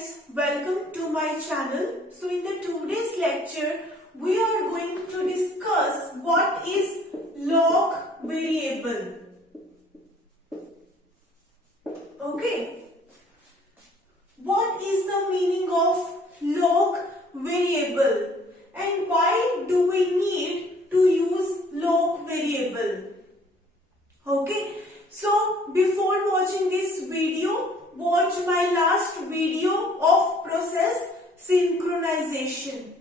friends, welcome to my channel. So in the today's lecture, we are going to discuss what is log variable. Okay. What is the meaning of log variable and why do we need to use log variable? Okay. So before watching this video, watch my last video of process synchronization.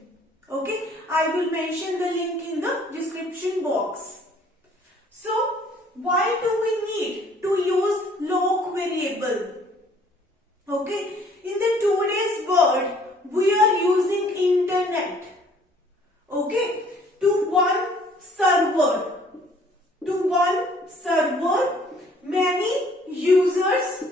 Okay, I will mention the link in the description box. So why do we need to use log variable? Okay, in the today's world we are using internet. Okay, to one server many users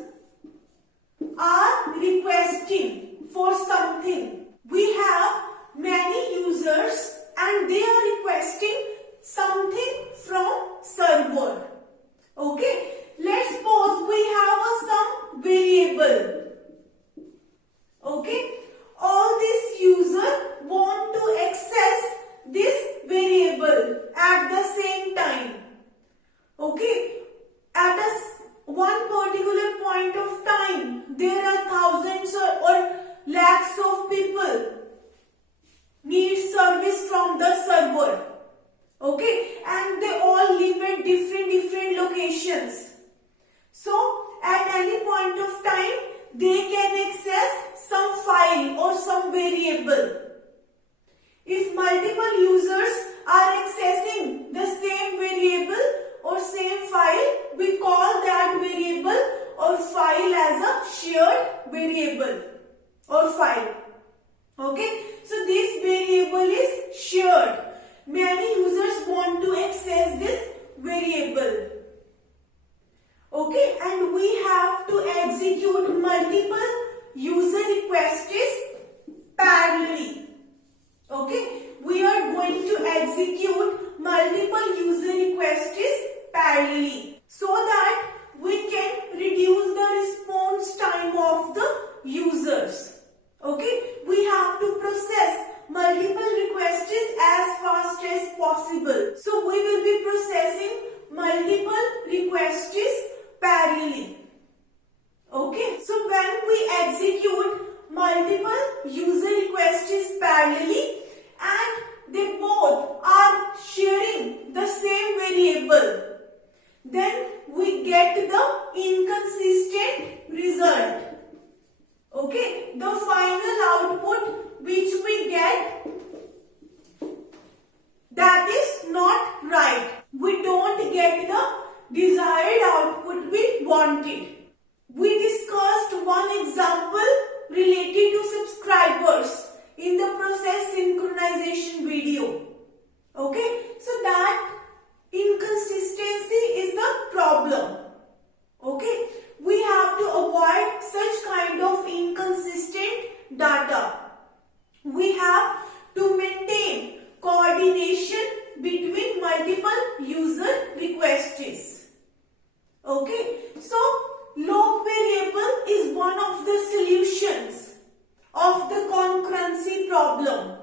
are requesting for something. We have many users and they are requesting something from server. Okay, let's suppose we have some variable. Okay, all this user want to access this variable at the same time. Okay, at one particular point of time, there are thousands or lakhs of people need service from the server. Okay, and they all live at different locations. So at any point of time, they can access some file or some variable. If multiple users are accessing the same variable or same file, we call that variable or file as a shared variable or file. Okay, so this variable is shared. Many users want to access this variable. Okay, and we have to execute multiple user requests parallelly. Okay, we are going to execute multiple user requests parallelly so that we can reduce the response time of the users. Okay, we have to process multiple requests as fast as possible. So we will be processing multiple requests parallelly. Okay, so when we execute multiple user requests parallelly and they both are sharing the same variable, then we get the inconsistent result. Okay, the final output which we get, that is not right. We don't get the desired output we wanted. We discussed one example related to subscribers in the process synchronization video. Okay, so that inconsistency is the problem. Okay, we have to avoid such kind of inconsistent data. We have to maintain coordination between multiple user requests. Okay, so log variable is one of the solutions of the concurrency problem.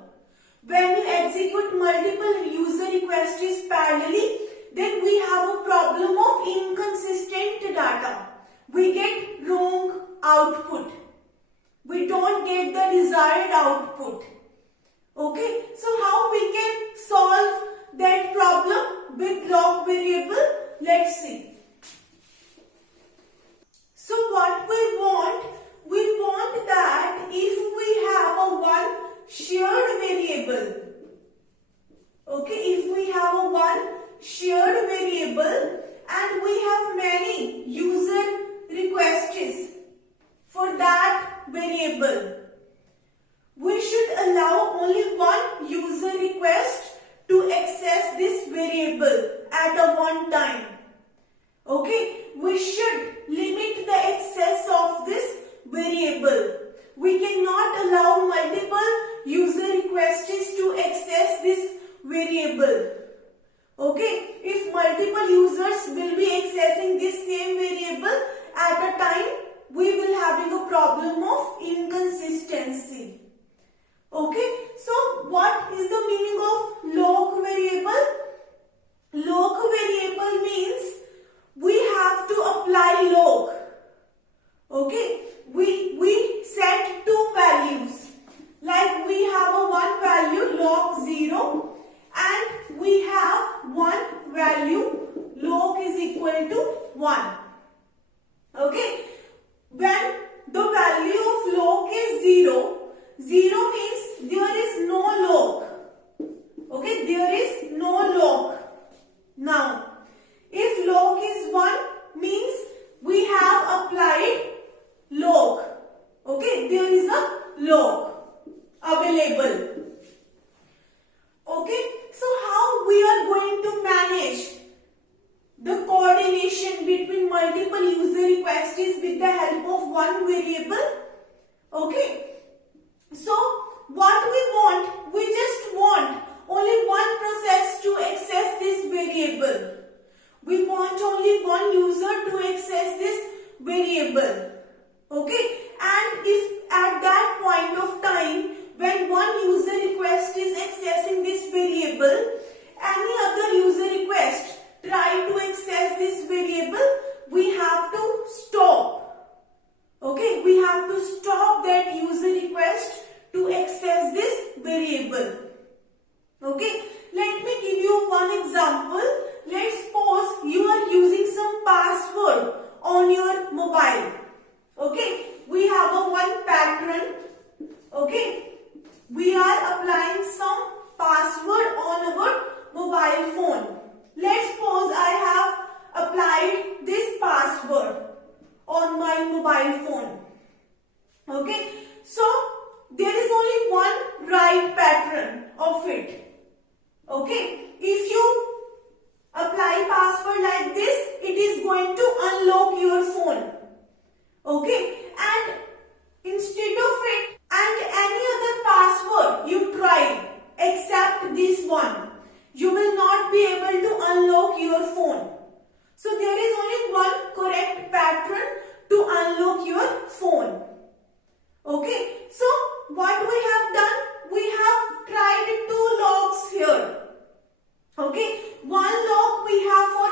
When you execute multiple user requests parallelly, then we have a problem of inconsistent data. We get wrong output. We don't get the desired output. Okay, so how we can solve that problem with log variable? Let's see. So what we want that if we have a one shared variable, okay, if we have a one shared variable and we have many user requests for that variable, we should allow only one user request to access this variable at a one time. Okay, we should limit the access of this variable. We cannot allow multiple user requests to access this variable. Okay, if multiple users will be accessing this same variable at a time, we will having a problem of inconsistency. Okay, so what is the meaning of log variable? Log variable means we have to apply log. Okay, we set two values. Like we have a one value log 0 and we have one value log is equal to 1. Okay, when the value of log is 0, 0 means there is no log. Okay, there is no log. Now, if log is 1 means we have applied log. Okay, there is a log available. Okay, so how we are going to manage the coordination between multiple user requests is with the help of one variable. Okay, so what we want, we just want only one process to access this variable. We want only one user to access this variable. Okay, and if at that point of time when one user request is accessing this variable, any other user request try to access this variable, we have to stop. Okay, we have to stop that user request to access this variable. Okay, let me give you one example. Let's suppose you are using some password on your mobile. Okay, we have a one pattern. Okay, we are applying some password on our mobile phone. Let's suppose I have applied this password on my mobile phone. Okay, so there is only one right pattern of it. Okay, if you apply password like this, it is going to unlock your phone. Okay, and instead of it and any other password you try except this one, you will not be able to unlock your phone. So there is only one correct pattern to unlock your phone. Okay, so what we have done, we have tried two logs here. Okay, one log we have for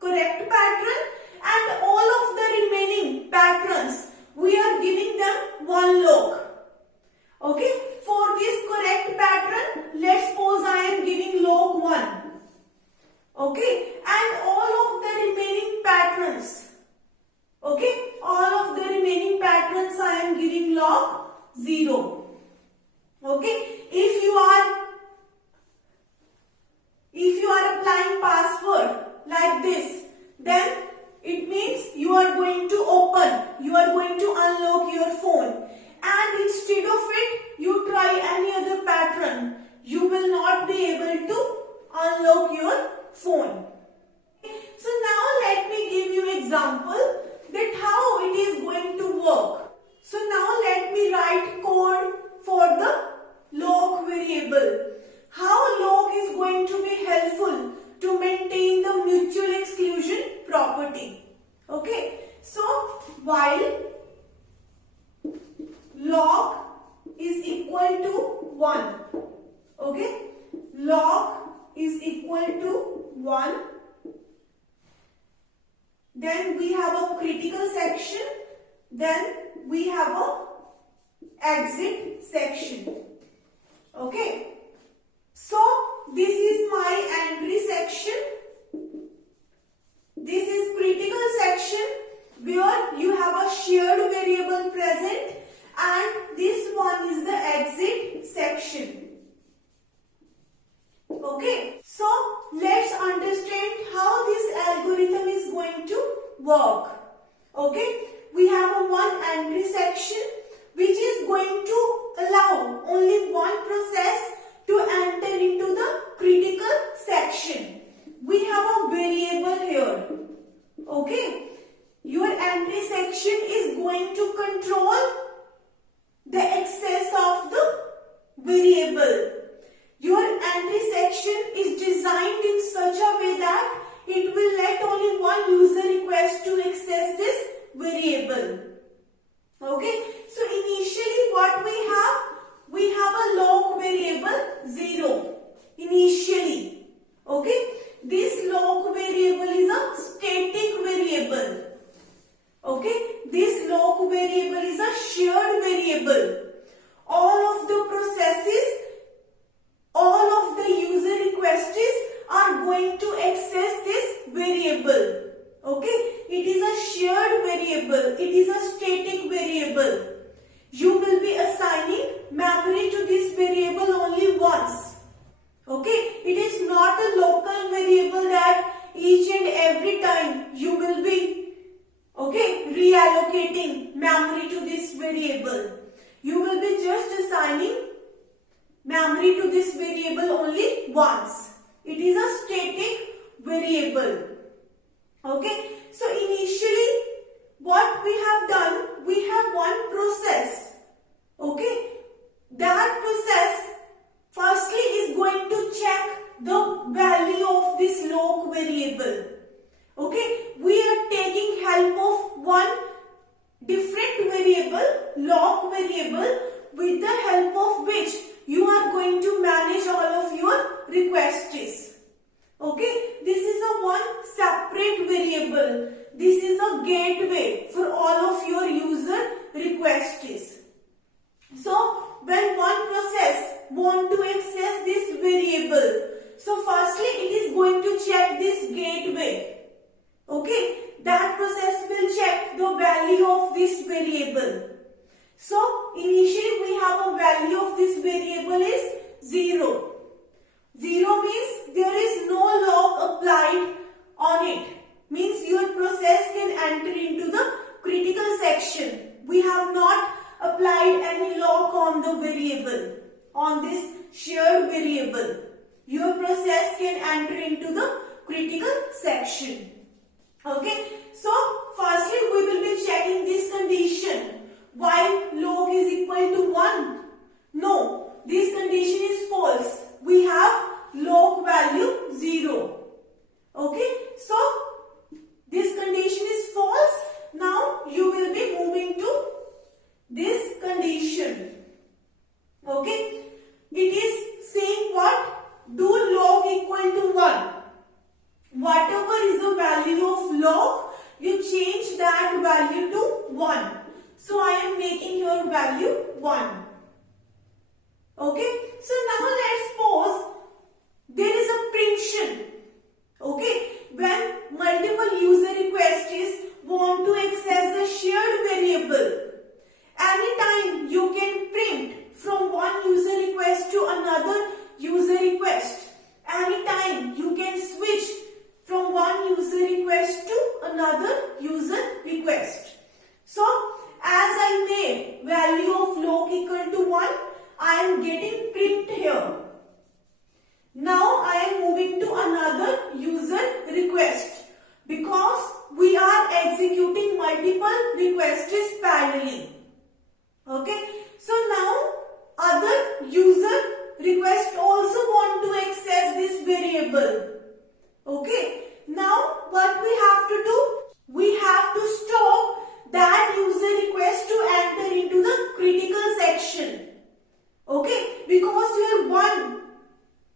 correct pattern and all of the remaining patterns we are giving them one log. Okay, for this correct pattern, let's suppose I am giving log 1. Okay, and all of the remaining patterns. Okay, all of the remaining patterns I am giving log 0. Okay, if you are applying password like this, then it means you are going to open, you are going to unlock your phone, and instead of it you try any other pattern, you will not be able to unlock your phone. So now let me give you example that how it is going to work. So now let me write code for the log variable. How log is going to be helpful to maintain the mutual exclusion property. Okay, so while log is equal to 1, okay, log is equal to 1, then we have a critical section, then we have a exit section. Okay, so this is my entry section, this is critical section where you have a shared variable present, and this one is the exit section. Okay, so let's understand how this algorithm is going to work. Okay, we have a one entry section which is going to allow only one process to enter into the critical section. We have a variable here. Okay, your entry section is going to control variable. All of the processes, all of the user requests are going to access this variable. Okay, it is a shared variable, it is a static variable. You will be assigning memory to this variable only once. Okay, it is not a local variable that each and every time you will be reallocating memory to this variable. You will be just assigning memory to this variable only once. It is a static variable. Okay, so initially what we have done, we have one process. Okay, that process firstly is going to check the value of this log variable. Okay, we are taking help of one different variable, log variable, with the help of which you are going to manage all of your requests. Okay, this is a one separate variable. This is a gateway for all of your user requests. So when one process want to access this variable, so firstly it is going to check this gateway. Okay, that process will check the value of this variable. So initially we have a value of this variable is 0. 0 means there is no log applied on it. Means your process can enter into the critical section. We have not applied any log on the variable, on this shared variable. Your process can enter into the critical section. Okay, so firstly we will be checking this condition. While log is equal to 1. No, this condition is false. We have log value 0. Okay, so this condition is false. Now you will be moving to this condition. Okay, it is saying what? Do log equal to 1. Whatever is the value of log, you change that value to 1. So I am making your value 1. Okay, so now let's suppose there is a preemption. Okay, when multiple user requests want to access a shared variable, anytime you can preempt from one user request to another user request. Anytime you can switch from one user request to another user request. So as I made value of log equal to 1, I am getting preempt here. Now I am moving to another user request because we are executing multiple requests parallelly. Okay, so now other user request also want to access this variable. Okay, now what we have to do? We have to stop that user request to enter into the critical section. Okay, because your one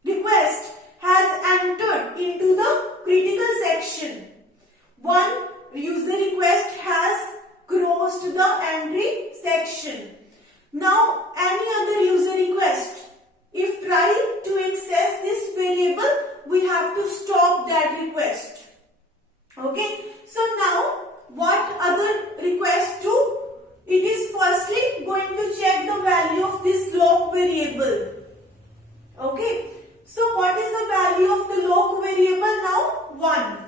request has entered into the critical section. One user request has crossed the entry section. Now any other user request, if try to access this variable, we have to stop that request. Okay, so now what other request do? It is firstly going to check the value of this log variable. Okay, so what is the value of the log variable now? 1.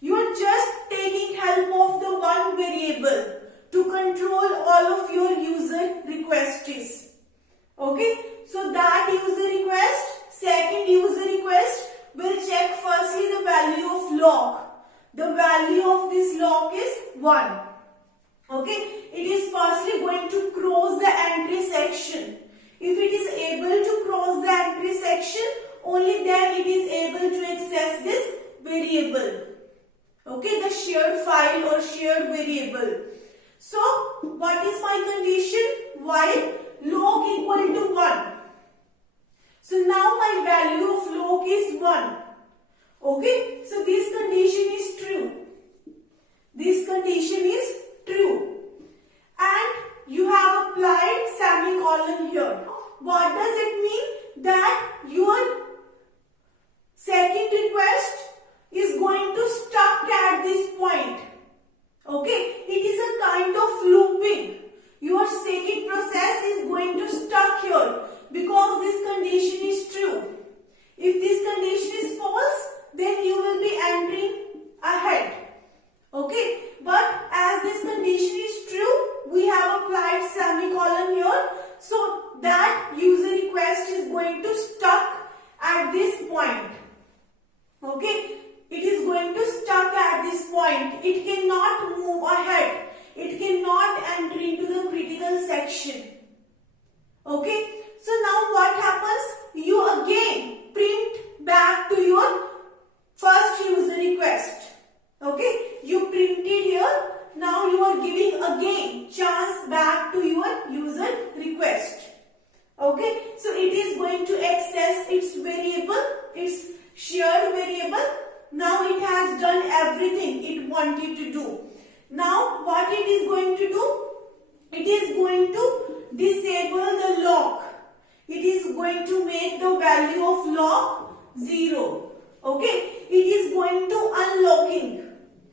You are just taking help of the one variable to control all of your user requests. Okay, so that user request, second user request will check firstly the value of log. The value of this log is 1. Okay, it is firstly going to cross the entry section. If it is able to cross the entry section, only then it is able to access this variable. Okay, the shared file or shared variable. So, what is my condition? While log equal to 1. So, now my value of log is 1. Okay, so this condition is true. This condition is true. And you have a applied semicolon here. What does it mean? That your second request is going to stuck at this point. Okay, it is a kind of looping. Your second process is going to stuck here because this condition is true. If this condition is false, then you will be entering ahead. Okay, but as this condition is true, we have applied semicolon here, so that user request is going to stuck at this point. Okay, it is going to stuck at this point. It cannot move ahead. It cannot enter into the critical section. Okay, so now what happens? You again print back to your first user request. Okay, you printed here. Now you are giving again chance back to your user request. Okay, so it is going to access its variable, its shared variable. Now it has done everything it wanted to do. Now what it is going to do? It is going to disable the lock. It is going to make the value of lock 0. Okay, it is going to unlocking.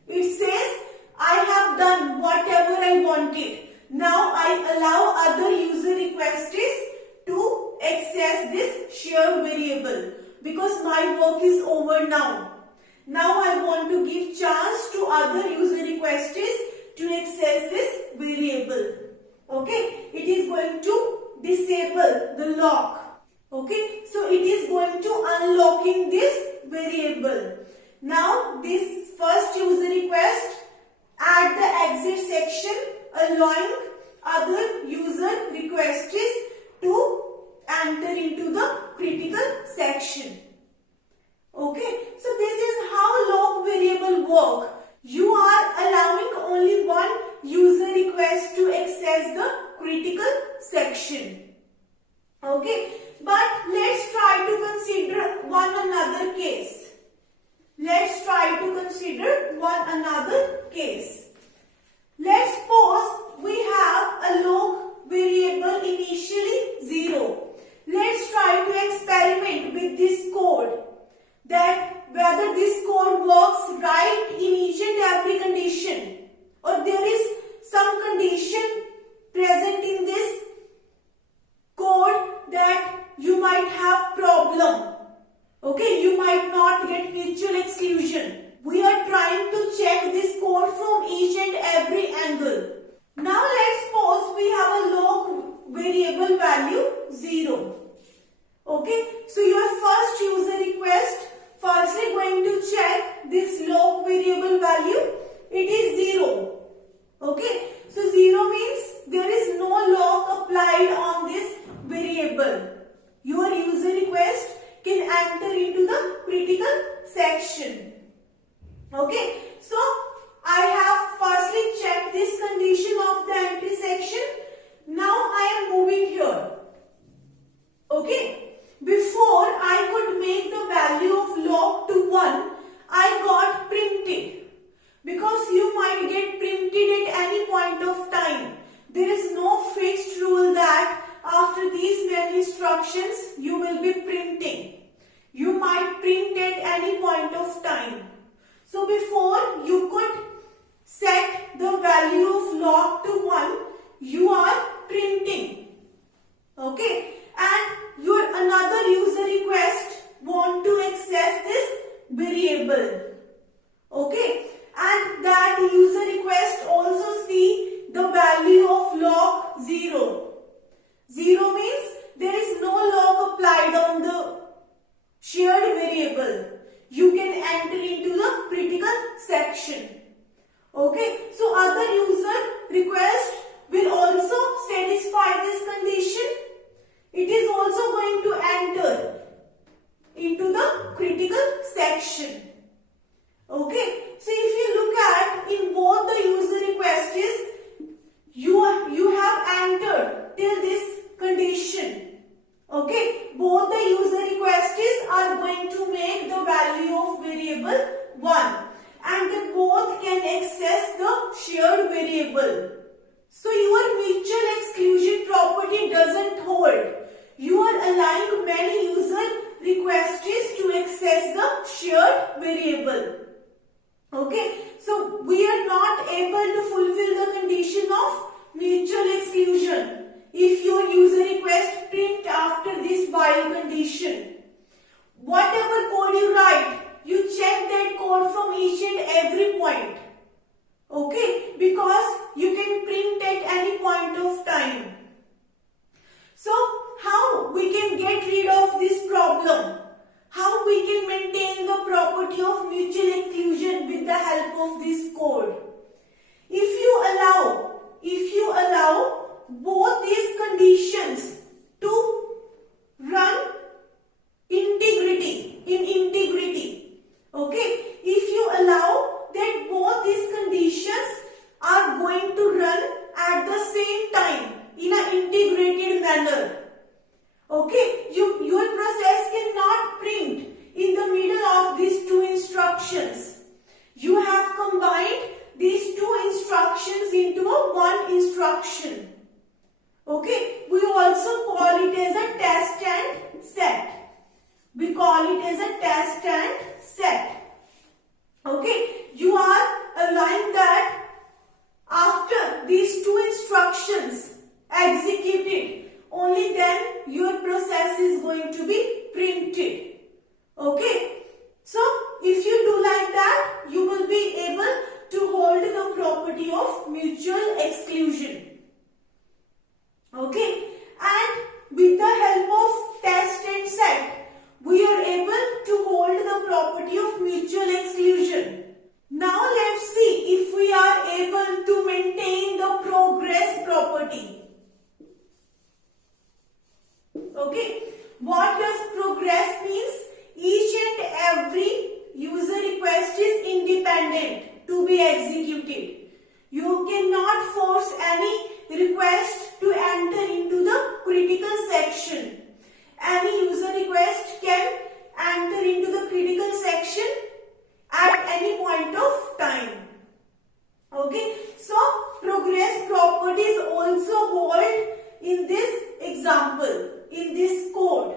It says, I have done whatever I wanted. Now I allow other user requests to access this shared variable because my work is over now. Now I want to give chance to other user requests to access this variable. Okay, it is going to disable the lock. Okay, so it is going to unlocking this variable. Now this first user request at the exit section allowing other user requests to enter into the critical section. Okay, so this is how lock variable work. You are allowing only one user request to access the critical section. Okay, but let's try to consider one another case. Let's try to consider one another case. Let's suppose we have a lock variable initially 0. Let's try to experiment with this code, that whether this code works right in each and every condition, or there is some condition present in this code that you might have problem. Okay, you might not get mutual exclusion. We are trying to check this code from each and every angle. Now let's suppose we have a lock variable value 0. Okay, so your first user request firstly going to check this lock variable value. It is 0. Okay, so 0 means there is no lock applied on this variable. Your user request can enter into the critical section. Okay, so I have firstly checked this condition of the entry section. Now I am moving here. Okay, before I could make the value of lock to 1, I got printed. Because you might get printed at any point of time. There is no fixed rule that after these many instructions you will be printing. You might print at any point of time. So before you could set the value of lock to 1, you are these conditions to run in integrity. Okay, if you allow that both these conditions are going to run at the same time in an integrated manner, okay, your process cannot print in the middle of these two instructions. You have combined these two instructions into a one instruction. Okay, we also call it as a test and set. We call it as a test and set. Okay, you are allowing that after these two instructions executed, only then your process is going to be printed. Okay, so if you do like that, you will be able to hold the property of mutual exclusion. Okay, and with the help of test and set, we are able to hold the property of mutual exclusion. Now let's see if we are able to maintain the progress property. Okay, what does progress means? Each and every user request is independent to be executed. You cannot force any request to enter into the critical section. Any user request can enter into the critical section at any point of time. Okay, so progress properties also hold in this example, in this code.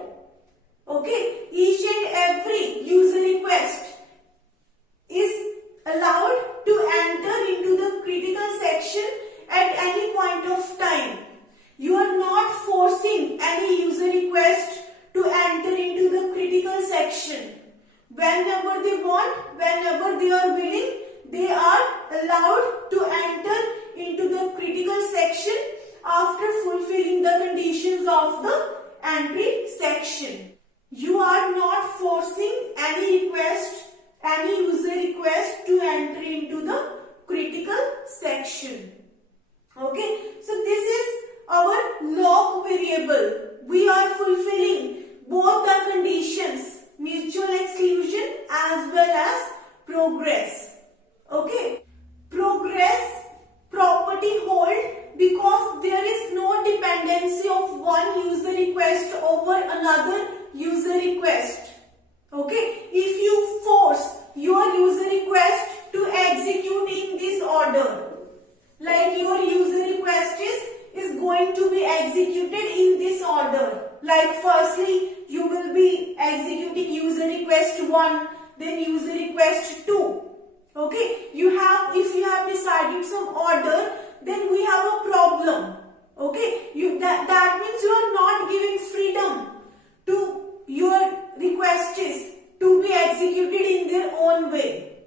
Okay, each and every user request is allowed to enter into the critical section at any point of time. You are not forcing any user request to enter into the critical section. Whenever they want, whenever they are willing, they are allowed to enter into the critical section after fulfilling the conditions of the entry section. You are not forcing any request, any user request to enter into the critical section. Okay, so this is our lock variable. We are fulfilling both the conditions, mutual exclusion as well as progress. Okay, progress property hold because there is no dependency of one user request over another user request. Okay, if you force your user request to execute in this order, like your user request is going to be executed in this order. Like firstly, you will be executing user request 1, then user request 2. Okay, if you have decided some order, then we have a problem. Okay, that means you are not giving freedom to your requests to be executed in their own way.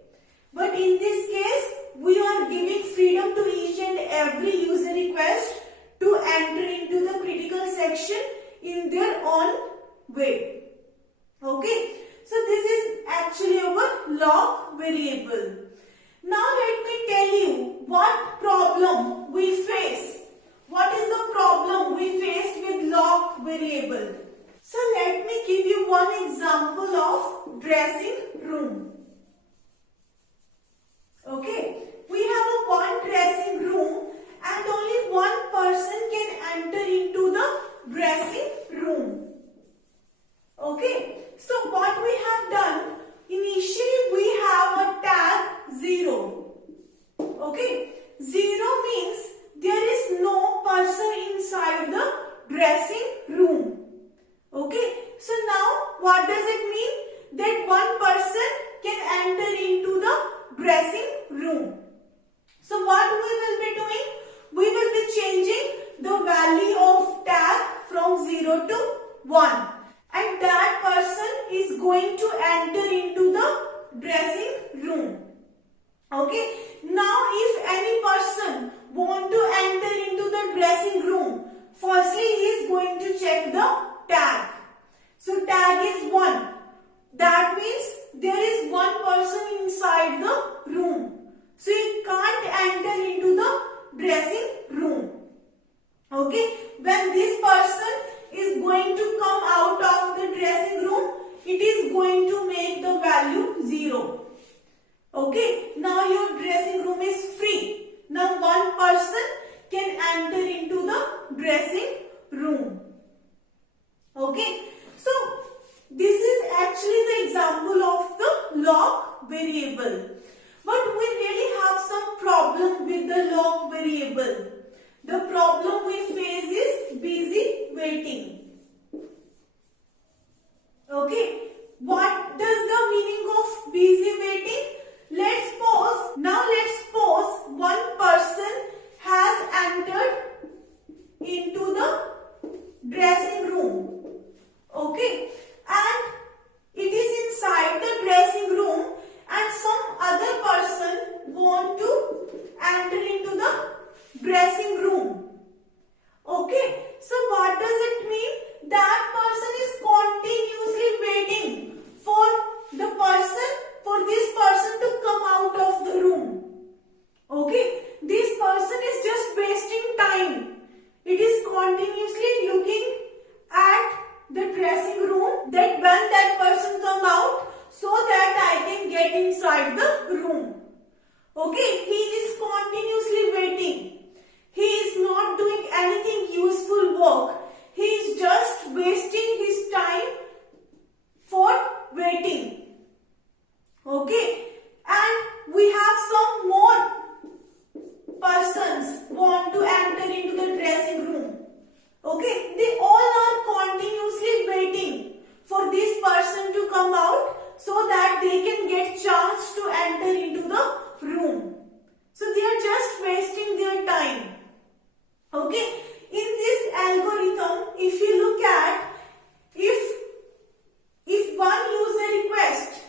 But in this case, we are giving freedom to each and every user request to enter into the critical section in their own way. Okay, so this is actually our lock variable. Now let me tell you what problem we face. What is the problem we face with lock variable? So let me give you one example of dressing room. Okay, we have a one dressing room and only one person can enter into the dressing room. Okay, so what we have done, initially we have a tag 0. Okay, 0 means there is no person inside the dressing room. Okay, so now what does it mean? That one person can enter into the dressing room. So what we will be doing? We will be changing the value of tag from 0 to 1. And that person is going to enter into the dressing room. Okay. Now if any person want to enter into the dressing room, firstly he is going to check the tag. So tag is 1. That means there is one person inside the room. So he can't enter into the dressing room. Okay. when this person is going to come out of the dressing room, it is going to make the value 0. Okay, now your dressing room is free. Now one person can enter into the dressing room. Okay, so this is actually the example of the log variable. But we really have some problem with the log variable. The problem we face is busy waiting. Okay, what does the meaning of busy waiting? Let's suppose one person has entered into the dressing room. Okay, and it is inside the dressing room and some other person want to enter into the dressing room. Okay, so what does it mean? That person is continuously waiting for this person to come out of the room. Okay, this person is just wasting time. It is continuously looking at the dressing room that when that person come out so that I can get inside the room. Okay, he is continuously waiting. He is not doing anything useful work. He is just wasting his time for waiting. Okay, and we have some more persons want to enter into the dressing room. Okay, they all are continuously waiting for this person to come out so that they can get chance to enter into the room. So they are just wasting their time. Okay, in this algorithm, if you look at, if one user request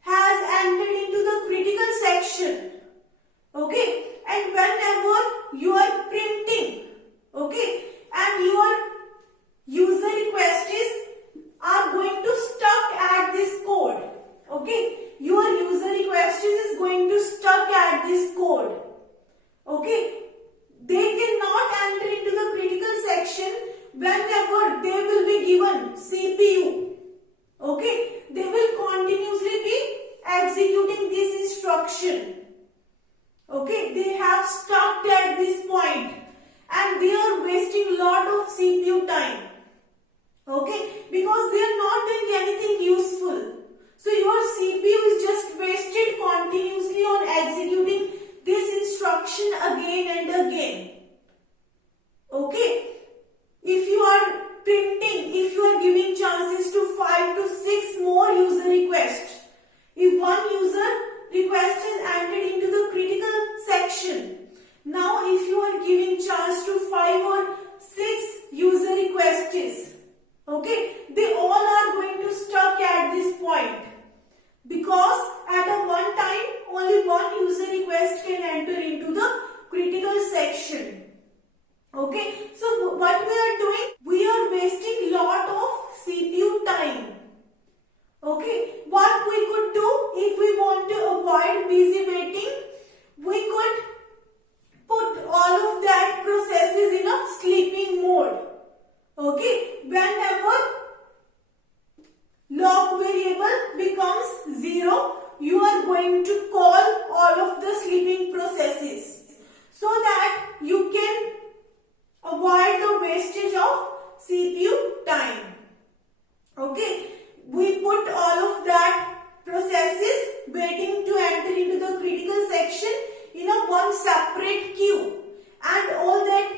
has entered into the critical section, okay, and whenever you are printing, okay, and your user requests are going to stuck at this code, okay, your user request is going to stuck at this code, okay, they cannot enter into the critical section whenever they will be given CPU, okay, they will continuously be executing this instruction, okay, they have stuck at this point and they are wasting lot of CPU time, okay, because they are not doing anything useful. So your CPU is just wasted continuously on executing this instruction again and again. Okay, if you are printing, if you are giving chances to 5 to 6 more user requests, if one user request is entered into the critical section, now if you are giving chance to 5 or 6 user requests, okay, they all are going to stuck at this point because at a one time only one user request can enter into the critical section. Okay, so what we are doing? We are wasting lot of CPU time. Okay, what we could do if we want to avoid busy waiting, we could put all of that processes in a sleeping mode. Okay, whenever log variable becomes 0, you are going to call all of the sleeping processes so that you can avoid the wastage of CPU time. Okay, we put all of that processes waiting to enter into the critical section in a one separate queue, and all that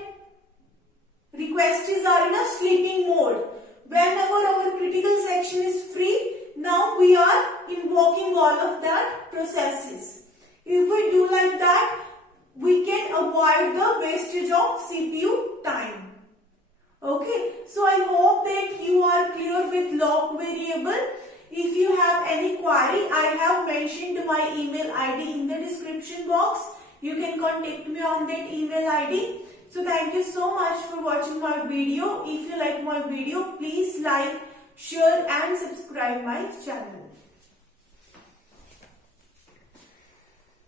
requests are in a sleeping mode. Whenever our critical section is free, now we are invoking all of that processes. If we do like that, we can avoid the wastage of CPU time. Okay, so I hope that you are clear with log variable. If you have any query, I have mentioned my email ID in the description box. You can contact me on that email ID. So thank you so much for watching my video. If you like my video, please like, share and subscribe my channel.